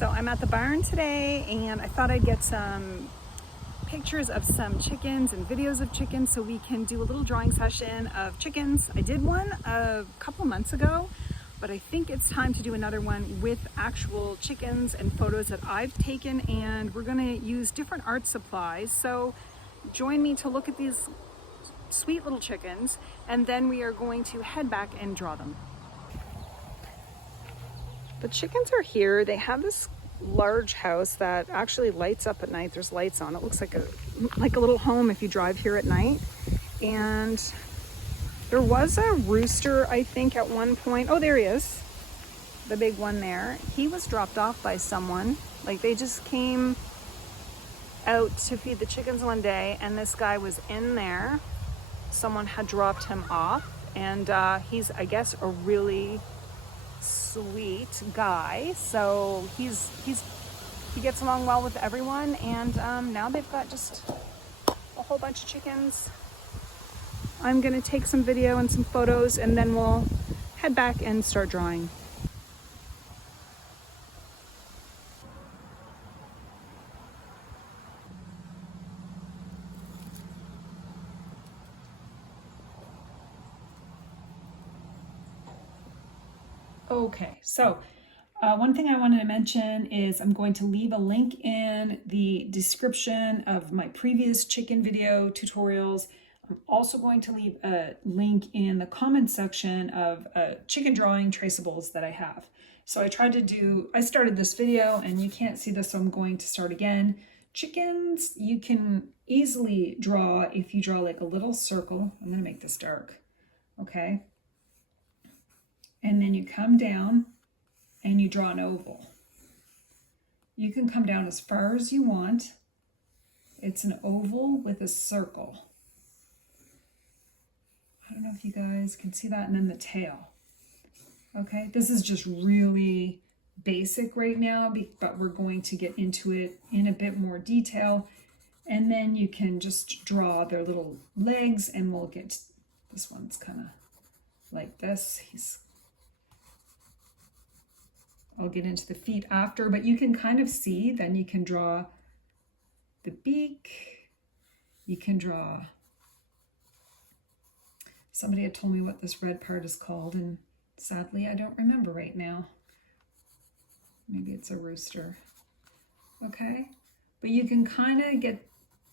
So I'm at the barn today and I thought I'd get some pictures of some chickens and videos of chickens so we can do a little drawing session of chickens. I did one a couple months ago, but I think it's time to do another one with actual chickens and photos that I've taken, and we're gonna use different art supplies. So join me to look at these sweet little chickens, and then we are going to head back and draw them. The chickens are here. They have this large house that actually lights up at night. There's lights on. It looks like a little home if you drive here at night. And there was a rooster, I think, at one point. Oh, there he is. The big one there. He was dropped off by someone. Like, they just came out to feed the chickens one day, and this guy was in there. Someone had dropped him off, and he's, I guess, a really sweet guy. So he gets along well with everyone, and now they've got just a whole bunch of chickens. I'm gonna take some video and some photos, and then we'll head back and start drawing. Okay, so one thing I wanted to mention is I'm going to leave a link in the description of my previous chicken video tutorials. I'm also going to leave a link in the comment section of chicken drawing traceables that I have. So I started this video and you can't see this, so I'm going to start again. Chickens, you can easily draw if you draw like a little circle. I'm gonna make this dark, okay? And then you come down and you draw an oval. You can come down as far as you want. It's an oval with a circle. I don't know if you guys can see that. And then the tail. Okay, this is just really basic right now, but we're going to get into it in a bit more detail. And then you can just draw their little legs, and we'll get, this one's kind of like this. I'll get into the feet after, but you can kind of see, then you can draw the beak. You can draw, somebody had told me what this red part is called, and sadly I don't remember right now. Maybe it's a rooster. Okay, but you can kind of get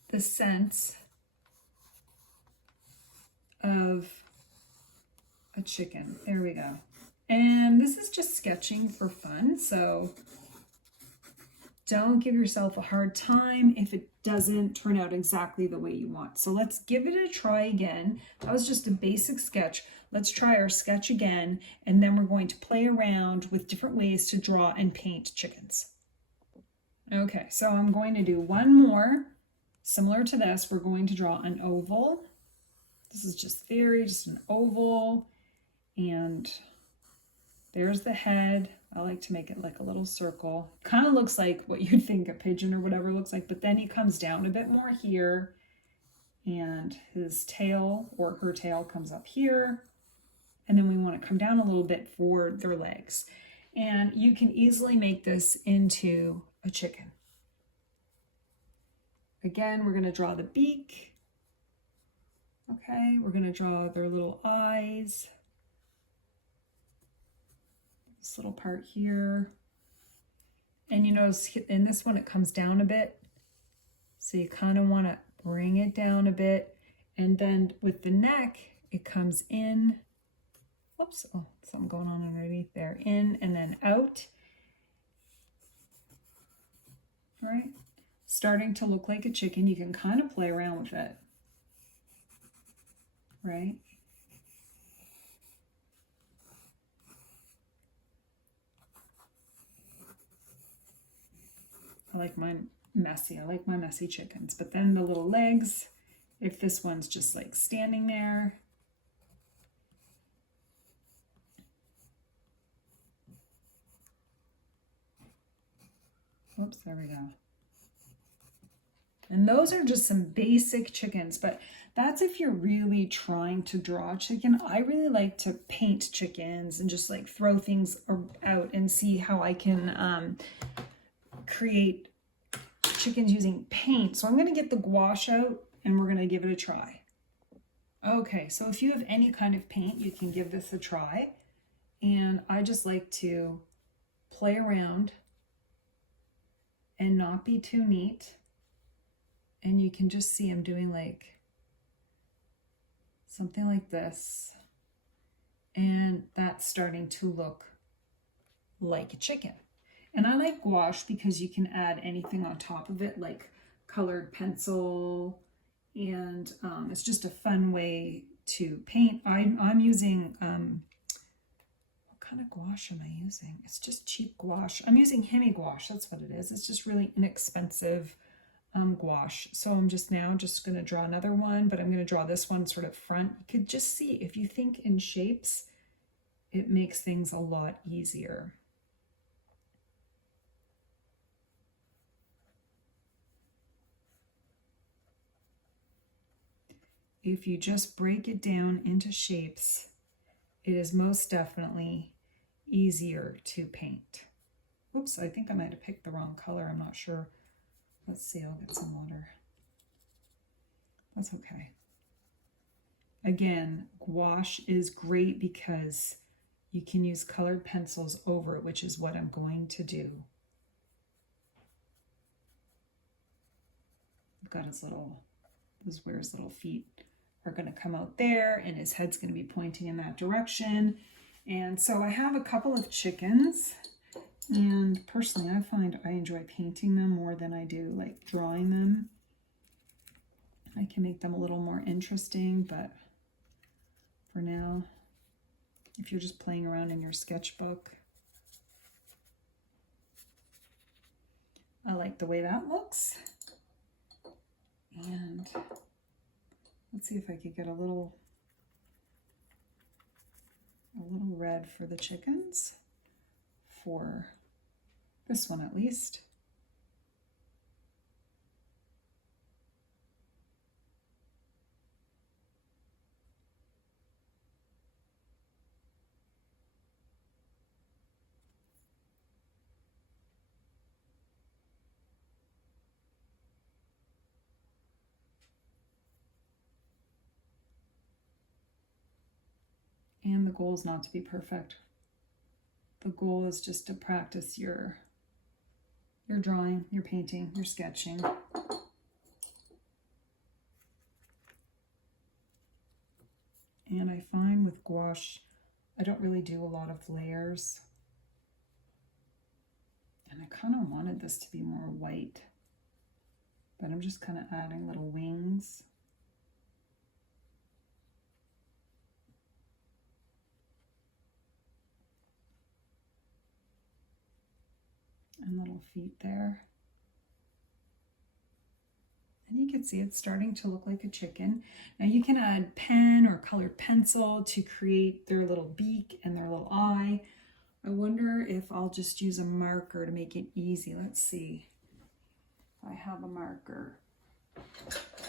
the sense of a chicken. There we go. And this is just sketching for fun, so don't give yourself a hard time if it doesn't turn out exactly the way you want. So let's give it a try again. That was just a basic sketch. Let's try our sketch again, and then we're going to play around with different ways to draw and paint chickens. Okay, so I'm going to do one more similar to this. We're going to draw an oval. This is just an oval, and there's the head. I like to make it like a little circle. Kind of looks like what you'd think a pigeon or whatever looks like, but then he comes down a bit more here, and his tail or her tail comes up here. And then we want to come down a little bit for their legs. And you can easily make this into a chicken. Again, we're going to draw the beak. Okay, we're going to draw their little eyes. This little part here. And you notice in this one it comes down a bit. So you kind of want to bring it down a bit. And then with the neck, it comes in. Whoops, oh, something going on underneath there. In and then out. All right, starting to look like a chicken. You can kind of play around with it, right? I like mine messy. I like my messy chickens. But then the little legs, if this one's just like standing there. Oops, there we go. And those are just some basic chickens, but that's if you're really trying to draw a chicken. I really like to paint chickens and just like throw things out and see how I can create chickens using paint. So I'm going to get the gouache out and we're going to give it a try. Okay, so if you have any kind of paint, you can give this a try. And I just like to play around and not be too neat. And you can just see I'm doing like something like this. And that's starting to look like a chicken. And I like gouache because you can add anything on top of it, like colored pencil, and it's just a fun way to paint. I'm using, what kind of gouache am I using? It's just cheap gouache. I'm using Hemi gouache, that's what it is. It's just really inexpensive gouache. So I'm just going to draw another one, but I'm going to draw this one sort of front. You could just see, if you think in shapes, it makes things a lot easier. If you just break it down into shapes, it is most definitely easier to paint. Oops, I think I might have picked the wrong color. I'm not sure. Let's see, I'll get some water. That's okay. Again, gouache is great because you can use colored pencils over it, which is what I'm going to do. I've got his little, this is where his little feet are going to come out there, and his head's going to be pointing in that direction. And so I have a couple of chickens, and personally I find I enjoy painting them more than I do like drawing them. I can make them a little more interesting, but for now, if you're just playing around in your sketchbook, I like the way that looks. And let's see if I could get a little red for the chickens, for this one at least. And the goal is not to be perfect. The goal is just to practice your drawing, your painting, your sketching. And I find with gouache, I don't really do a lot of layers. And I kind of wanted this to be more white, but I'm just kind of adding little wings. And little feet there. And you can see it's starting to look like a chicken. Now you can add pen or colored pencil to create their little beak and their little eye. I wonder if I'll just use a marker to make it easy. Let's see if I have a marker.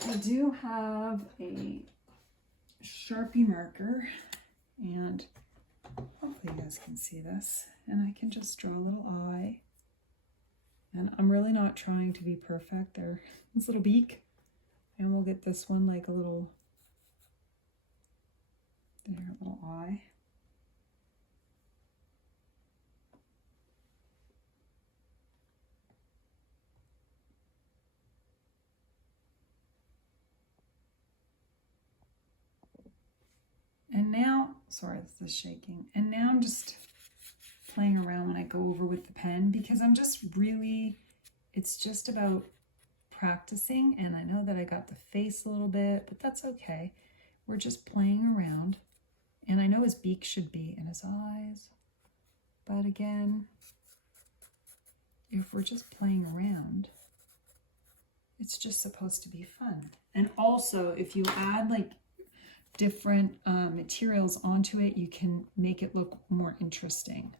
I do have a Sharpie marker, and hopefully you guys can see this. And I can just draw a little eye. And I'm really not trying to be perfect. There, this little beak. And we'll get this one like a little eye. And now, sorry, this is shaking. And now I'm just playing around when I go over with the pen, because I'm just really, it's just about practicing. And I know that I got the face a little bit, but that's okay. We're just playing around. And I know his beak should be in his eyes. But again, if we're just playing around, it's just supposed to be fun. And also, if you add like different materials onto it, you can make it look more interesting.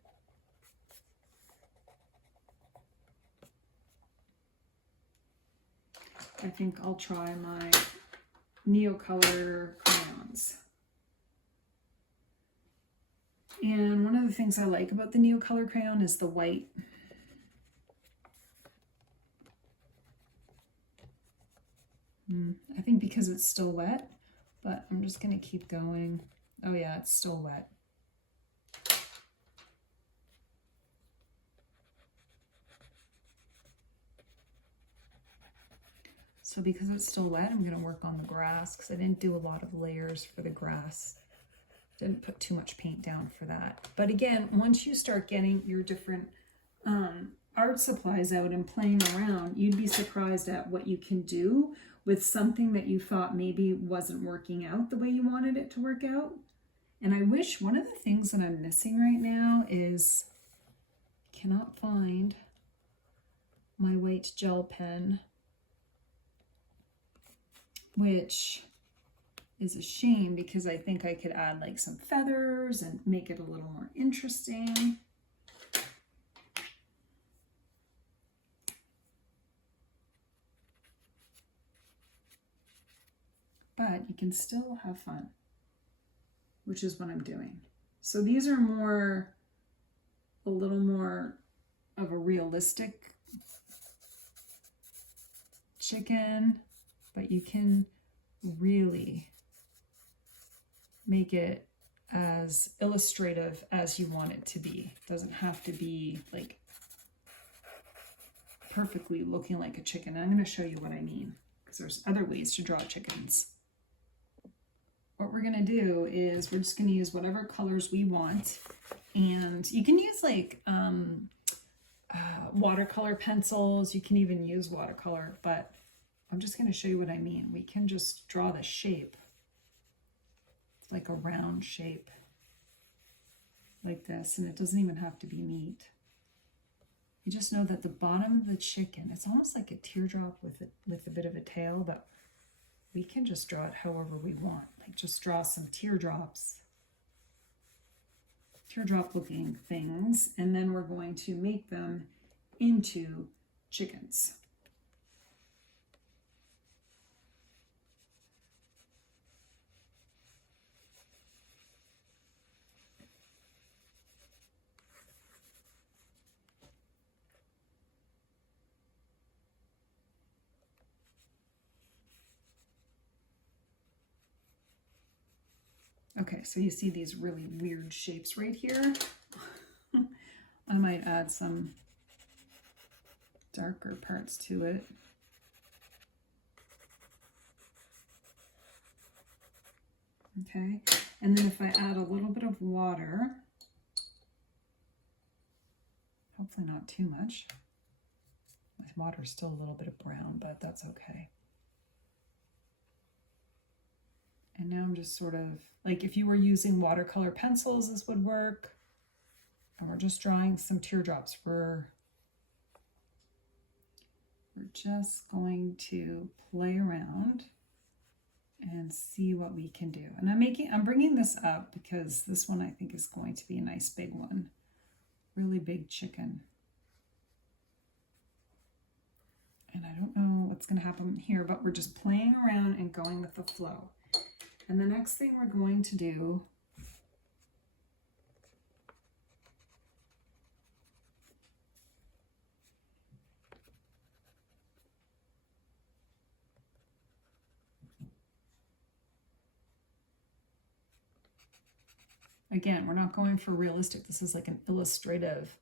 I think I'll try my Neocolor crayons. And one of the things I like about the Neocolor crayon is the white. I think because it's still wet, but I'm just going to keep going. Oh yeah, it's still wet. So because it's still wet, I'm going to work on the grass because I didn't do a lot of layers for the grass. Didn't put too much paint down for that. But again, once you start getting your different art supplies out and playing around, you'd be surprised at what you can do with something that you thought maybe wasn't working out the way you wanted it to work out. And I wish, one of the things that I'm missing right now is, cannot find my white gel pen, which is a shame because I think I could add like some feathers and make it a little more interesting. But you can still have fun, which is what I'm doing. So these are more, a little more of a realistic chicken, but you can really make it as illustrative as you want it to be. It doesn't have to be like perfectly looking like a chicken. I'm going to show you what I mean because there's other ways to draw chickens. What we're going to do is we're just going to use whatever colors we want, and you can use like watercolor pencils. You can even use watercolor, but I'm just going to show you what I mean. We can just draw the shape. It's like a round shape like this, and it doesn't even have to be neat. You just know that the bottom of the chicken, it's almost like a teardrop with a bit of a tail, but we can just draw it however we want. Like just draw some teardrops, teardrop looking things, and then we're going to make them into chickens. Okay, so you see these really weird shapes right here. I might add some darker parts to it. Okay, and then if I add a little bit of water, hopefully not too much. My water's still a little bit of brown, but that's okay. And now I'm just sort of, like if you were using watercolor pencils, this would work. And we're just drawing some teardrops. We're just going to play around and see what we can do. And I'm bringing this up because this one I think is going to be a nice big one. Really big chicken. And I don't know what's going to happen here, but we're just playing around and going with the flow. And the next thing we're going to do again, we're not going for realistic. This is like an illustrative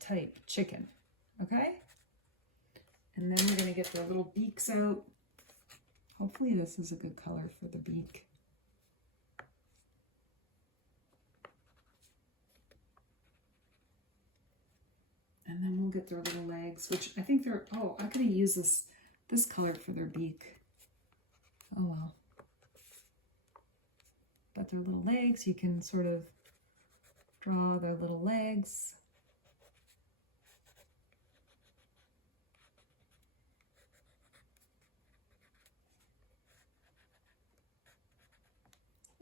type chicken, okay? And then we're going to get their little beaks out. Hopefully this is a good color for the beak. And then we'll get their little legs, which I think they're, oh, I could have used this color for their beak. Oh well. But their little legs, you can sort of draw their little legs.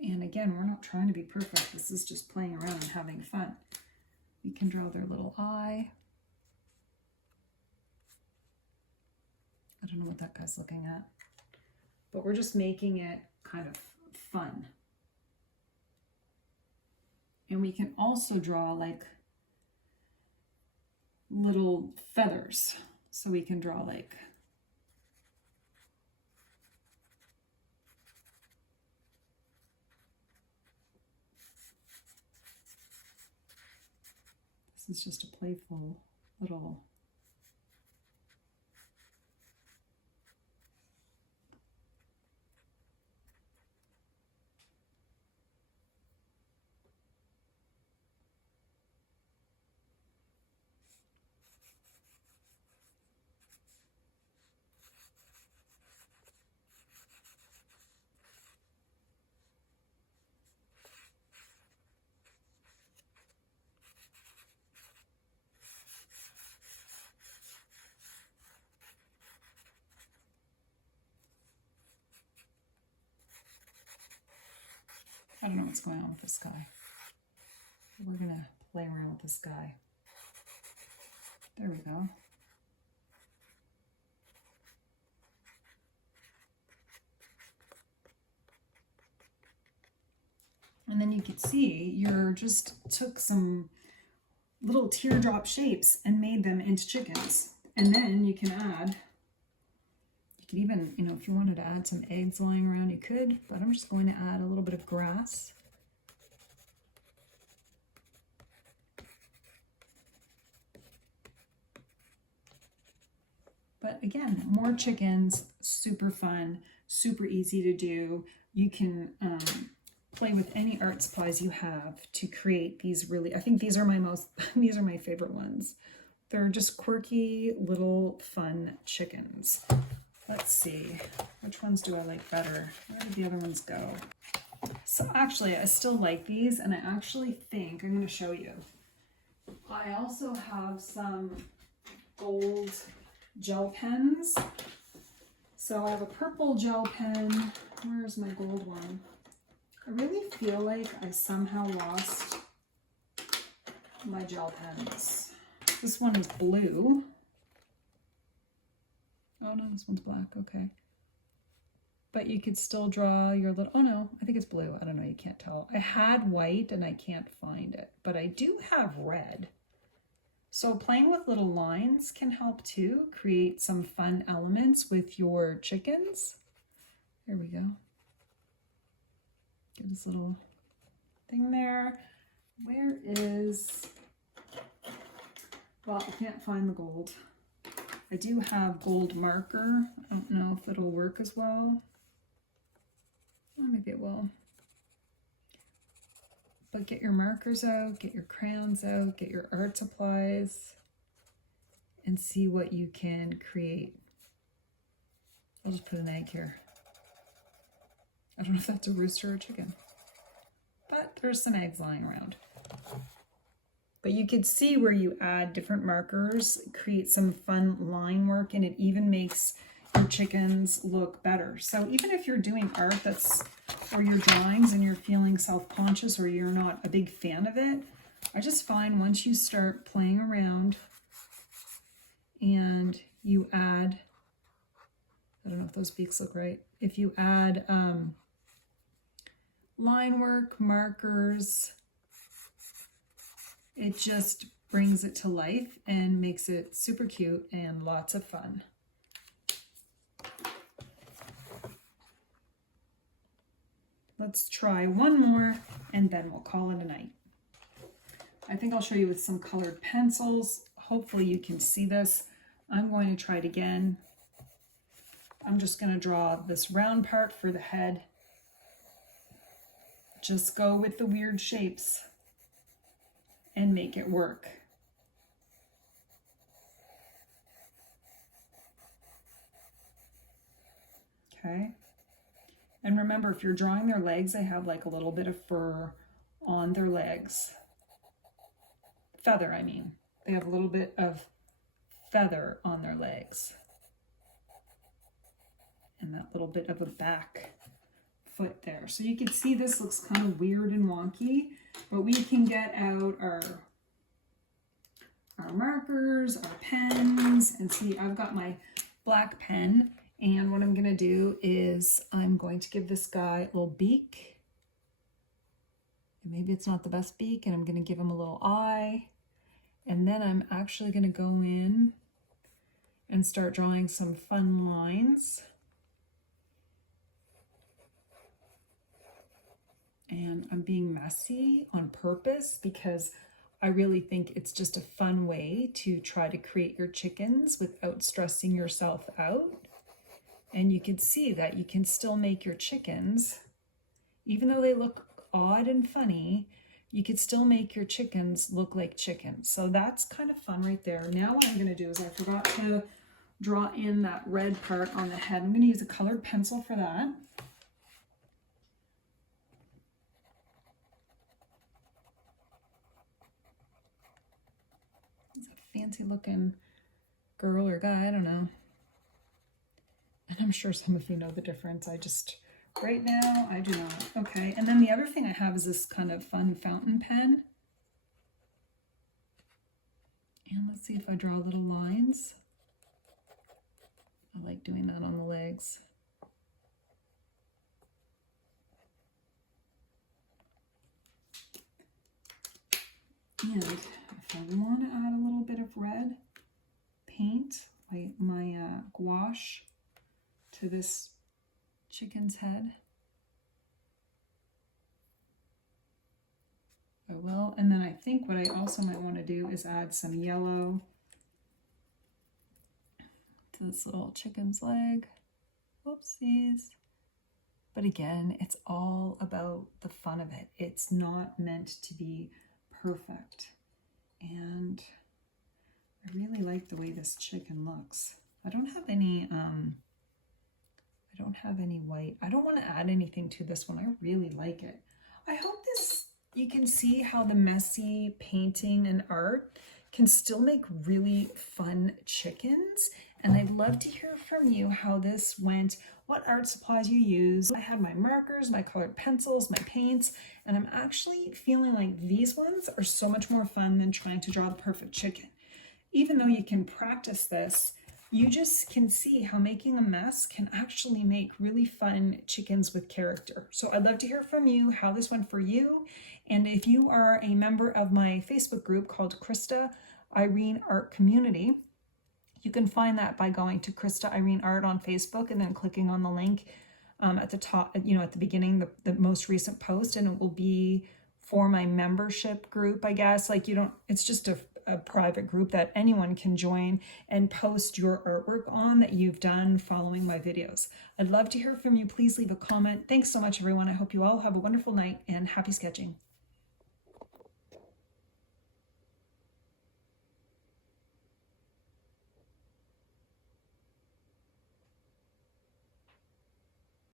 And again, we're not trying to be perfect. This is just playing around and having fun. We can draw their little eye. I don't know what that guy's looking at, but we're just making it kind of fun. And we can also draw like little feathers. So we can draw like This is just a playful little. I don't know what's going on with this guy. We're gonna play around with this guy. There we go. And then you can see you just took some little teardrop shapes and made them into chickens. And then you can add, you could even, you know, if you wanted to add some eggs lying around, you could, but I'm just going to add a little bit of grass. But again, more chickens, super fun, super easy to do. You can play with any art supplies you have to create these really, I think these are my these are my favorite ones. They're just quirky little fun chickens. Let's see, which ones do I like better? Where did the other ones go? So actually, I still like these, and I actually think, I'm gonna show you. I also have some gold gel pens. So I have a purple gel pen. Where's my gold one? I really feel like I somehow lost my gel pens. This one is blue. Oh no, this one's black, okay. But you could still draw your little, oh no, I think it's blue. I don't know, you can't tell. I had white and I can't find it, but I do have red. So playing with little lines can help too, create some fun elements with your chickens. There we go. Get this little thing there. Where is, well, I can't find the gold. I do have gold marker. I don't know if it'll work as well. Or maybe it will. But get your markers out, get your crayons out, get your art supplies, and see what you can create. I'll just put an egg here. I don't know if that's a rooster or a chicken, but there's some eggs lying around. But you could see where you add different markers, create some fun line work, and it even makes your chickens look better. So even if you're doing art or your drawings and you're feeling self-conscious or you're not a big fan of it, I just find once you start playing around and you add, I don't know if those beaks look right, if you add line work, markers, it just brings it to life and makes it super cute and lots of fun. Let's try one more and then we'll call it a night. I think I'll show you with some colored pencils. Hopefully you can see this. I'm going to try it again. I'm just going to draw this round part for the head. Just go with the weird shapes and make it work. Okay. And remember, if you're drawing their legs, they have like a little bit of fur on their legs. Feather, I mean. They have a little bit of feather on their legs. And that little bit of a back foot there. So you can see this looks kind of weird and wonky, but we can get out our markers, our pens, and see, I've got my black pen. And what I'm going to do is I'm going to give this guy a little beak. And maybe it's not the best beak, and I'm going to give him a little eye. And then I'm actually going to go in and start drawing some fun lines. And I'm being messy on purpose because I really think it's just a fun way to try to create your chickens without stressing yourself out. And you can see that you can still make your chickens, even though they look odd and funny, you could still make your chickens look like chickens. So that's kind of fun right there. Now what I'm going to do is I forgot to draw in that red part on the head. I'm going to use a colored pencil for that. It's a fancy looking girl or guy, I don't know. And I'm sure some of you know the difference. Right now, I do not. Okay, and then the other thing I have is this kind of fun fountain pen. And let's see if I draw little lines. I like doing that on the legs. And if I want to add a little bit of red paint, like my gouache, to this chicken's head, I will. And then I think what I also might want to do is add some yellow to this little chicken's leg. Whoopsies. But again, it's all about the fun of it. It's not meant to be perfect. And I really like the way this chicken looks. I don't have any white. I don't want to add anything to this one. I really like it. I hope you can see how the messy painting and art can still make really fun chickens. And I'd love to hear from you how this went, what art supplies you use. I had my markers, my colored pencils, my paints, and I'm actually feeling like these ones are so much more fun than trying to draw the perfect chicken. Even though you can practice this, you just can see how making a mess can actually make really fun chickens with character. So I'd love to hear from you how this went for you. And if you are a member of my Facebook group called Krista Irene Art Community, you can find that by going to Krista Irene Art on Facebook and then clicking on the link at the top, at the beginning, the most recent post, and it will be for my membership group, I guess. It's just a private group that anyone can join and post your artwork on that you've done following my videos. I'd love to hear from you. Please leave a comment. Thanks so much, everyone. I hope you all have a wonderful night and happy sketching.